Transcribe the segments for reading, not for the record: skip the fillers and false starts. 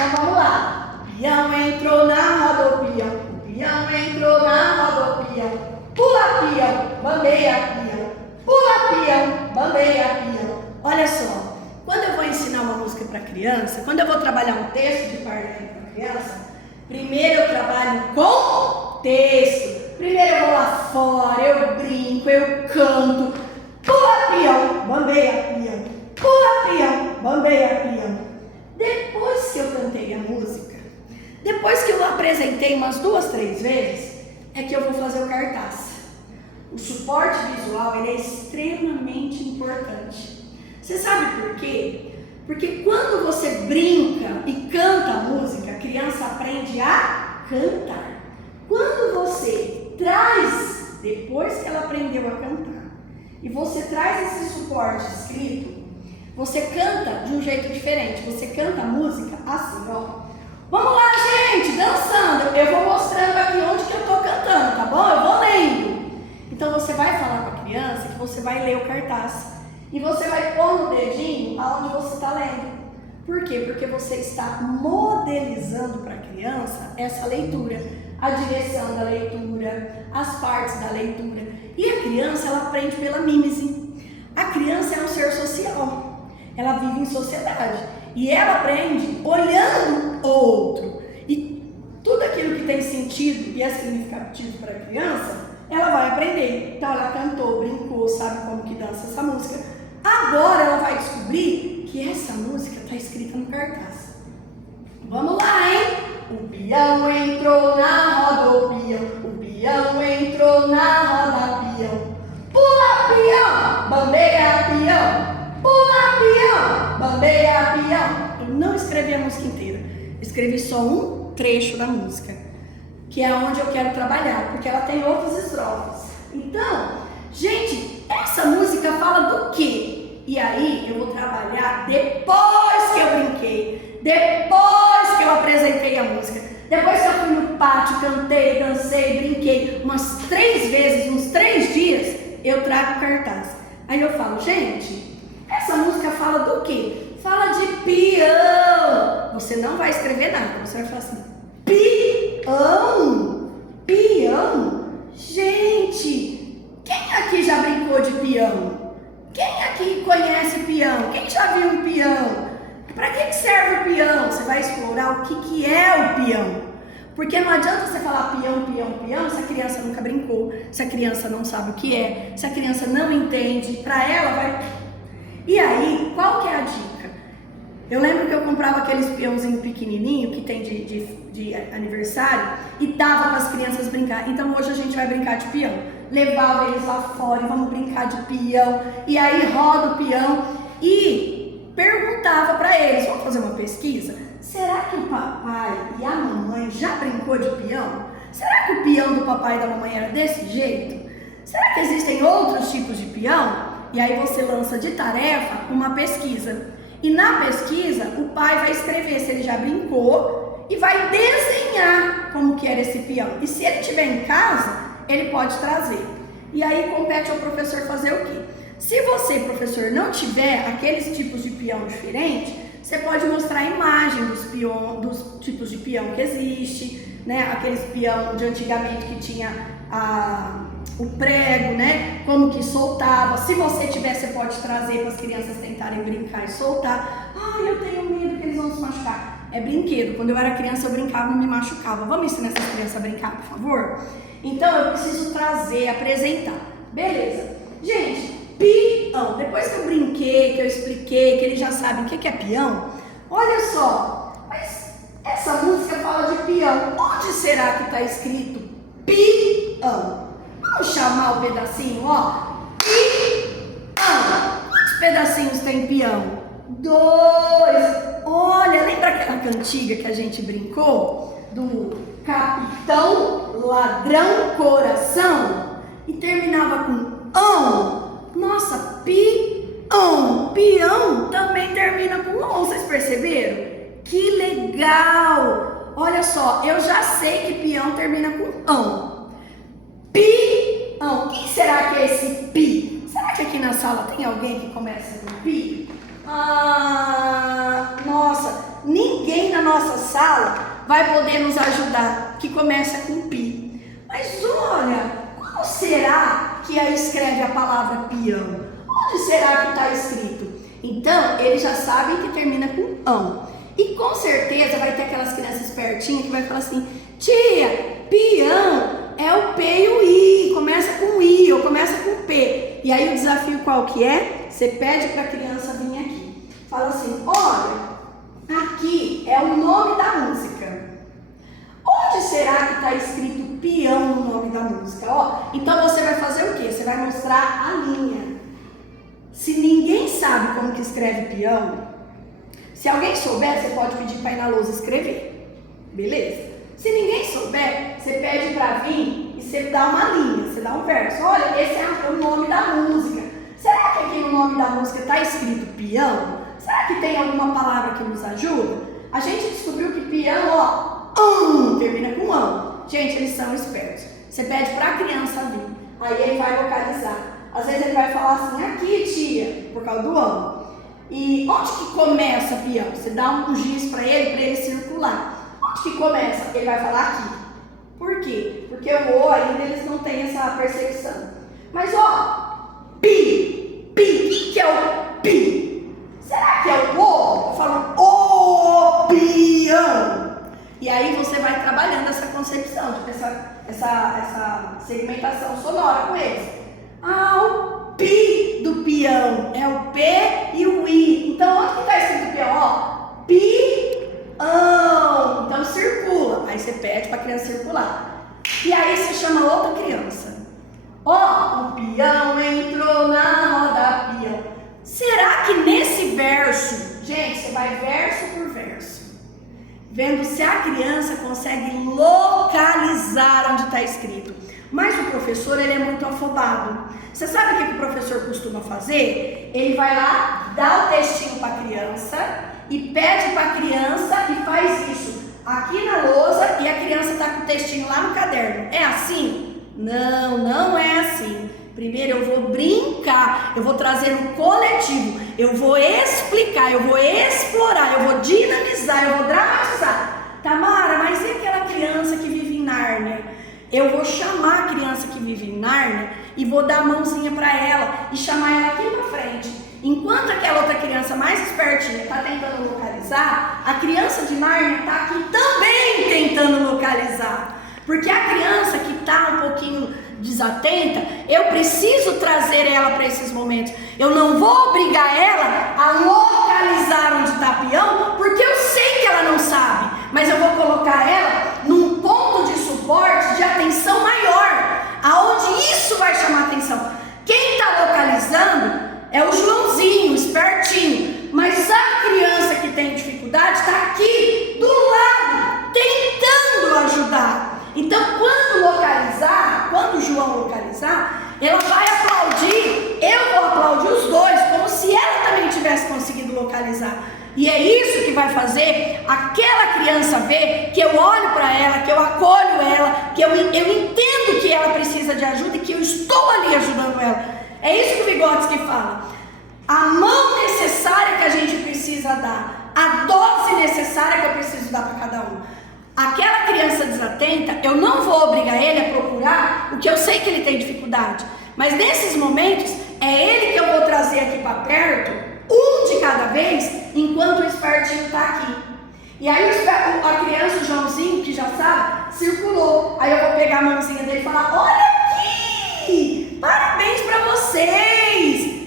Então vamos lá. O peão entrou na roda, o peão entrou na roda, o peão. Pula peão, bambeia peão. Pula peão, bambeia peão. Olha só, quando eu vou ensinar uma música para criança, quando eu vou trabalhar um texto de parlamento para criança, primeiro eu trabalho com texto. Primeiro eu vou lá fora, eu brinco, eu canto. Pula peão, bambeia peão. Pula peão, bambeia peão. Depois que eu cantei a música, depois que eu apresentei umas 2, 3 vezes, é que eu vou fazer o cartaz. O suporte visual ele é extremamente importante. Você sabe por quê? Porque quando você brinca e canta a música, a criança aprende a cantar. Quando você traz, depois que ela aprendeu a cantar, e você traz esse suporte escrito, você canta de um jeito diferente. Você canta a música assim, ó. Vamos lá, gente, dançando. Eu vou mostrando aqui onde que eu tô cantando, tá bom? Eu vou lendo. Então você vai falar com a criança que você vai ler o cartaz. E você vai pôr no dedinho aonde você está lendo. Por quê? Porque você está modelizando para a criança essa leitura. A direção da leitura, as partes da leitura. E a criança, ela aprende pela mímese. A criança é um ser social. Ela vive em sociedade. E ela aprende olhando o outro. E tudo aquilo que tem sentido e é significativo para a criança, ela vai aprender. Então ela cantou, brincou, sabe como que dança essa música. Agora ela vai descobrir que essa música está escrita no cartaz. Vamos lá, hein? O peão entrou na roda, o peão entrou na roda, peão. Pula peão, bambeia peão. Pula peão, bambeia peão. Eu não escrevi a música inteira, escrevi só um trecho da música, que é onde eu quero trabalhar, porque ela tem outras estrofes. Então, gente, essa música fala do quê? E aí eu vou trabalhar depois que eu brinquei, depois que eu apresentei a música, depois que eu fui no pátio, cantei, dancei, brinquei umas 3 vezes, uns 3 dias, eu trago o cartaz. Aí eu falo, gente, essa música fala do quê? Fala de peão. Você não vai escrever nada, você vai falar assim, peão, peão. Gente, quem aqui já brincou de peão? Quem aqui conhece peão? Quem já viu um peão? Para que serve o peão? Você vai explorar o que é o peão. Porque não adianta você falar peão, peão, peão, se a criança nunca brincou, se a criança não sabe o que é, se a criança não entende, para ela vai... E aí, qual que é a dica? Eu lembro que eu comprava aqueles peãozinhos pequenininho que tem de aniversário e dava para as crianças brincar. Então hoje a gente vai brincar de peão. Levava eles lá fora e vamos brincar de peão. E aí roda o peão e perguntava para eles, vamos fazer uma pesquisa? Será que o papai e a mamãe já brincou de peão? Será que o peão do papai e da mamãe era desse jeito? Será que existem outros tipos de peão? E aí você lança de tarefa uma pesquisa. E na pesquisa, o pai vai escrever se ele já brincou e vai desenhar como que era esse peão. E se ele estiver em casa, ele pode trazer. E aí compete ao professor fazer o quê? Se você, professor, não tiver aqueles tipos de peão diferentes, você pode mostrar a imagem dos tipos de peão que existe, né? Aqueles peão de antigamente que tinha o prego, né? Como que soltava. Se você tiver, você pode trazer para as crianças tentarem brincar e soltar. Ai, eu tenho medo que eles vão se machucar. É brinquedo. Quando eu era criança, eu brincava e me machucava. Vamos ensinar essas crianças a brincar, por favor? Então, eu preciso trazer, apresentar. Beleza. Gente, peão. Depois que eu brinquei, que eu expliquei, que eles já sabem o que é peão, olha só. Mas essa música fala de peão. Onde será que está escrito peão? Vamos chamar o pedacinho, ó. Peão. Quantos pedacinhos tem peão? 2. Olha, lembra aquela cantiga que a gente brincou? Do Capitão Ladrão Coração? E terminava com ão. Nossa, peão. Peão também termina com ão, vocês perceberam? Que legal! Olha só, eu já sei que peão termina com ão. Peão. Quem será que é esse pi? Será que aqui na sala tem alguém que começa com pi? Nossa, ninguém na na nossa sala vai poder nos ajudar, que começa com pi. Mas olha, como será que aí escreve a palavra peão? Onde será que está escrito? Então, eles já sabem que termina com ão. E com certeza vai ter aquelas crianças espertinhas que vai falar assim: tia, peão é o P e o I, começa com I ou começa com P. E aí o desafio qual que é? Você pede para a criança vir aqui. Fala assim: olha, aqui é o nome da música. Onde será que está escrito peão no nome da música? Ó, então você vai fazer o quê? Você vai mostrar a linha. Se ninguém sabe como que escreve peão, se alguém souber, você pode pedir para ir na lousa escrever. Beleza? Se ninguém souber, você pede para vir e você dá uma linha, você dá um verso. Olha, esse é o nome da música. Será que aqui no nome da música está escrito peão? Será que tem alguma palavra que nos ajuda? A gente descobriu que peão, ó, termina com ão. Gente, eles são espertos. Você pede para a criança vir, aí ele vai localizar. Às vezes ele vai falar assim: aqui, tia, por causa do ão. E onde que começa peão? Você dá um giz para ele circular. Onde que começa? Ele vai falar aqui. Por quê? Porque o O ainda eles não têm essa percepção. Mas ó, pi, o que é o pi? Será que é o O? Eu falo o peão. E aí você vai trabalhando essa concepção, tipo essa segmentação sonora com eles. O pi do peão é o P e o I. Então onde que está escrito peão? Ó, pião. Então circula. Aí você pede para a criança circular. E aí você chama outra criança. Ó, o peão entrou na roda peão. Será que nesse verso, gente, você vai verso por verso, vendo se a criança consegue localizar onde está escrito. Mas o professor, ele é muito afobado. Você sabe o que o professor costuma fazer? Ele vai lá, dá o textinho para a criança e pede para a criança e faz isso aqui na lousa e a criança está com o textinho lá no caderno. É assim? Não, não é assim. Primeiro eu vou brincar, eu vou trazer um coletivo, eu vou explicar, eu vou explorar, eu vou dinamizar, eu vou dramatizar. Tamara, mas e aquela criança que vive em Nárnia? Eu vou chamar a criança que vive em Nárnia e vou dar a mãozinha para ela e chamar ela aqui para frente. Enquanto aquela outra criança mais espertinha está tentando localizar, a criança de Nárnia está aqui também tentando localizar. Porque a criança que está um pouquinho desatenta, eu preciso trazer ela para esses momentos. Eu não vou obrigar ela a localizar onde está peão, porque eu sei que ela não sabe. Mas eu vou colocar ela num ponto de suporte, de atenção maior, aonde isso vai chamar atenção. Quem está localizando é o Joãozinho, espertinho, mas a criança que tem dificuldade está aqui do lado, tentando ajudar. Então, quando o João localizar, ela vai aplaudir, eu vou aplaudir os dois, como se ela também tivesse conseguido localizar. E é isso que vai fazer aquela criança ver que eu olho para ela, que eu acolho ela, que eu entendo que ela precisa de ajuda e que eu estou ali ajudando ela. É isso que o Vygotsky fala. A mão necessária que a gente precisa dar, a dose necessária que eu preciso dar para cada um. Aquela criança desatenta, eu não vou obrigar ele a procurar o que eu sei que ele tem dificuldade. Mas nesses momentos, é ele que eu vou trazer aqui para perto, um de cada vez, enquanto o espertinho está aqui. E aí a criança, o Joãozinho, que já sabe, circulou. Aí eu vou pegar a mãozinha dele e falar: olha aqui, parabéns para vocês.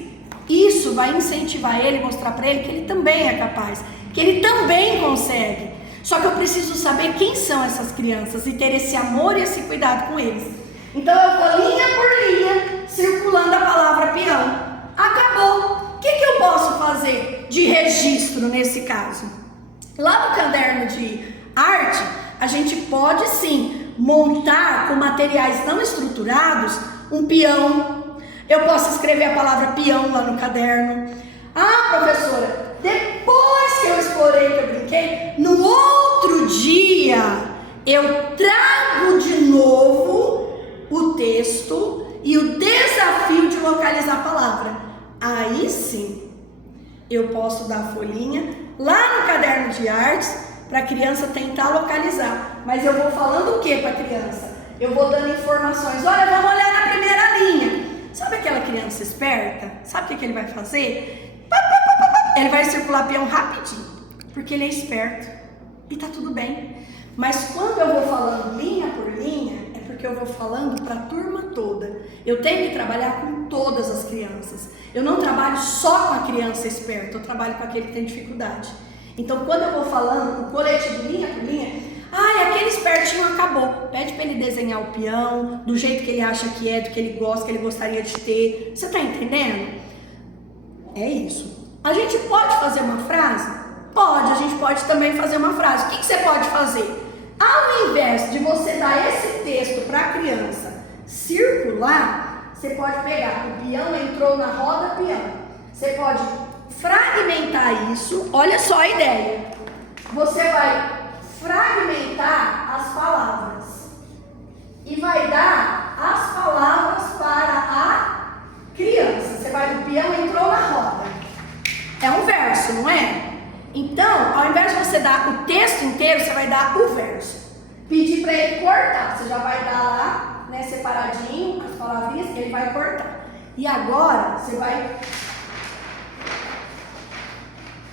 Isso vai incentivar ele, mostrar para ele que ele também é capaz, que ele também consegue. Só que eu preciso saber quem são essas crianças e ter esse amor e esse cuidado com eles. Então eu vou linha por linha, circulando a palavra peão. Acabou. O que eu posso fazer de registro nesse caso? Lá no caderno de arte, a gente pode sim montar com materiais não estruturados um peão. Eu posso escrever a palavra peão lá no caderno. Ah, professora, depois que eu explorei, que eu brinquei, no outro dia eu trago de novo o texto e o desafio de localizar a palavra. Aí sim, eu posso dar a folhinha lá no caderno de artes para a criança tentar localizar. Mas eu vou falando o que para a criança? Eu vou dando informações. Olha, vamos olhar na primeira linha. Sabe aquela criança esperta? Sabe o que ele vai fazer? Ele vai circular peão rapidinho, porque ele é esperto e tá tudo bem. Mas quando eu vou falando linha por linha, é porque eu vou falando para a turma toda. Eu tenho que trabalhar com todas as crianças. Eu não trabalho só com a criança esperta, eu trabalho com aquele que tem dificuldade. Então, quando eu vou falando o coletivo linha por linha, aquele espertinho acabou. Pede para ele desenhar o peão, do jeito que ele acha que é, do que ele gosta, que ele gostaria de ter. Você tá entendendo? É isso. A gente pode fazer uma frase? Pode, a gente pode também fazer uma frase. O que você pode fazer? Ao invés de você dar esse texto para a criança circular, você pode pegar o peão entrou na roda peão. Você pode fragmentar isso. Olha só a ideia. Você vai fragmentar as palavras e vai dar as palavras para a criança. Você vai do peão entrou na roda. É um verso, não é? Então, ao invés de você dar o texto inteiro, você vai dar o verso. Pedir para ele cortar. Você já vai dar lá, né, separadinho as palavrinhas que ele vai cortar. E agora você vai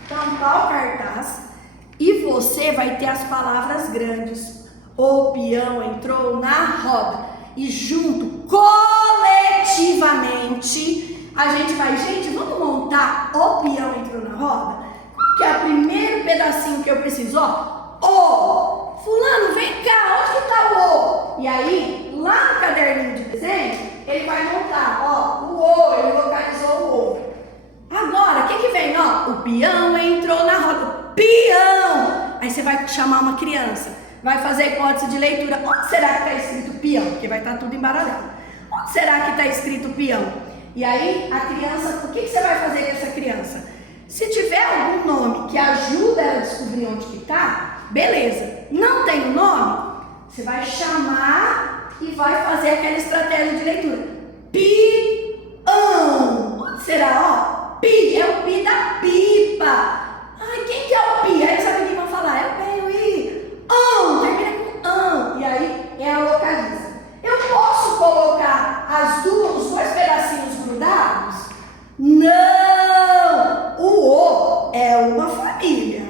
tampar o cartaz e você vai ter as palavras grandes. O peão entrou na roda. E junto, coletivamente, a gente vai, vamos montar o peão entrou na roda? Qual que é o primeiro pedacinho que eu preciso? O. Fulano, vem cá, onde que tá o O? E aí, lá no caderninho de desenho, ele vai montar, o O, ele localizou o O. Agora, o que vem? O peão entrou na roda. Peão! Aí você vai chamar uma criança, vai fazer a hipótese de leitura. Onde será que está escrito peão? Porque vai estar tudo embaralhado. Onde será que está escrito peão? E aí, a criança, o que você vai fazer com essa criança? Se tiver algum nome que ajuda ela a descobrir onde que está, beleza. Não tem o nome? Você vai chamar e vai fazer aquela estratégia de leitura. Peão. Onde será? Pi, é o pi da pipa. Quem que é o pi? Aí sabe o que vão falar? É o P, o I. Termina com E aí é a localiza. Eu posso colocar os dois pedacinhos grudados? Não! O O é uma família.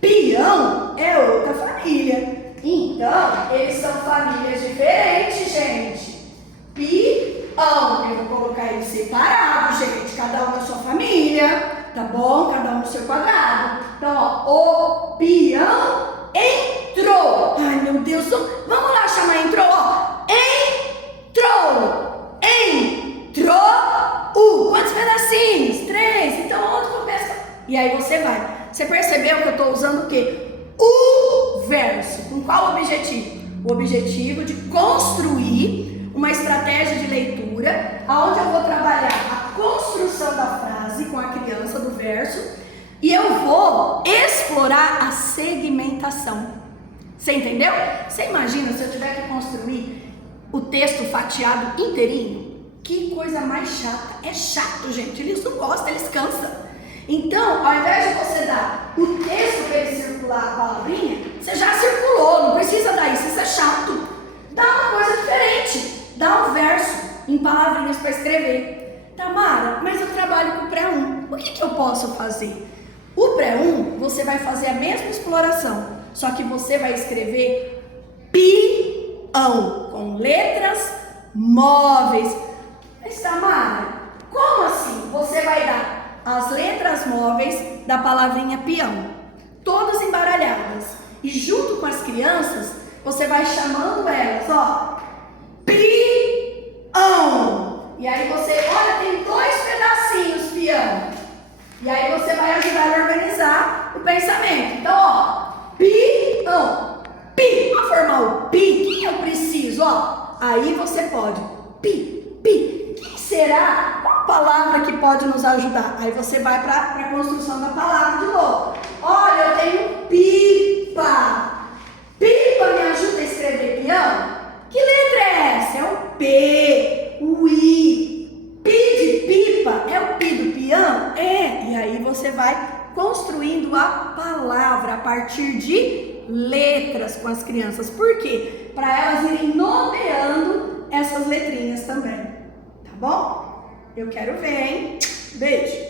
Peão é outra família. Então, eles são famílias diferentes, gente. Peão. Eu vou colocar eles separados, gente. Cada um na sua família. Tá bom? Cada um no seu quadrado. Então, o peão entrou. Ai, meu Deus. Vamos lá chamar entrou. Entrou. Entrou. Quantos pedacinhos? 3. Então, onde começa? E aí você vai. Você percebeu que eu estou usando o quê? O verso. Com qual objetivo? O objetivo de construir uma estratégia de leitura, onde eu vou trabalhar a construção da frase com a criança do verso e eu vou explorar a segmentação. Você entendeu? Você imagina se eu tiver que construir o texto fatiado inteirinho? Que coisa mais chata. É chato, gente. Eles não gostam, eles cansam. Então, ao invés de você dar o texto para ele circular a palavrinha, você já circulou, não precisa dar isso, isso é chato. Dá uma coisa diferente, dá um verso em palavrinhas para escrever. Tamara, mas eu trabalho com o pré-1, o que eu posso fazer? O pré-1, você vai fazer a mesma exploração, só que você vai escrever peão, com letras móveis. Mas Tamara, como assim? Você vai dar as letras móveis da palavrinha peão, todas embaralhadas. E junto com as crianças, você vai chamando elas, peão. E aí você, olha, tem 2 pedacinhos peão. E aí você vai ajudar a organizar o pensamento. Então, peão. Pi, para formar o pi, que eu preciso, aí você pode, pi. Quem será? Qual palavra que pode nos ajudar? Aí você vai para a construção da palavra de novo. Olha, eu tenho pipa. Pipa me ajuda a escrever peão? Que letra é essa? É o P, o I. Pi de pipa é o pi do peão? É. E aí você vai construindo a palavra. palavra a partir de letras com as crianças. Por quê? Para elas irem nomeando essas letrinhas também. Tá bom? Eu quero ver, hein? Beijo!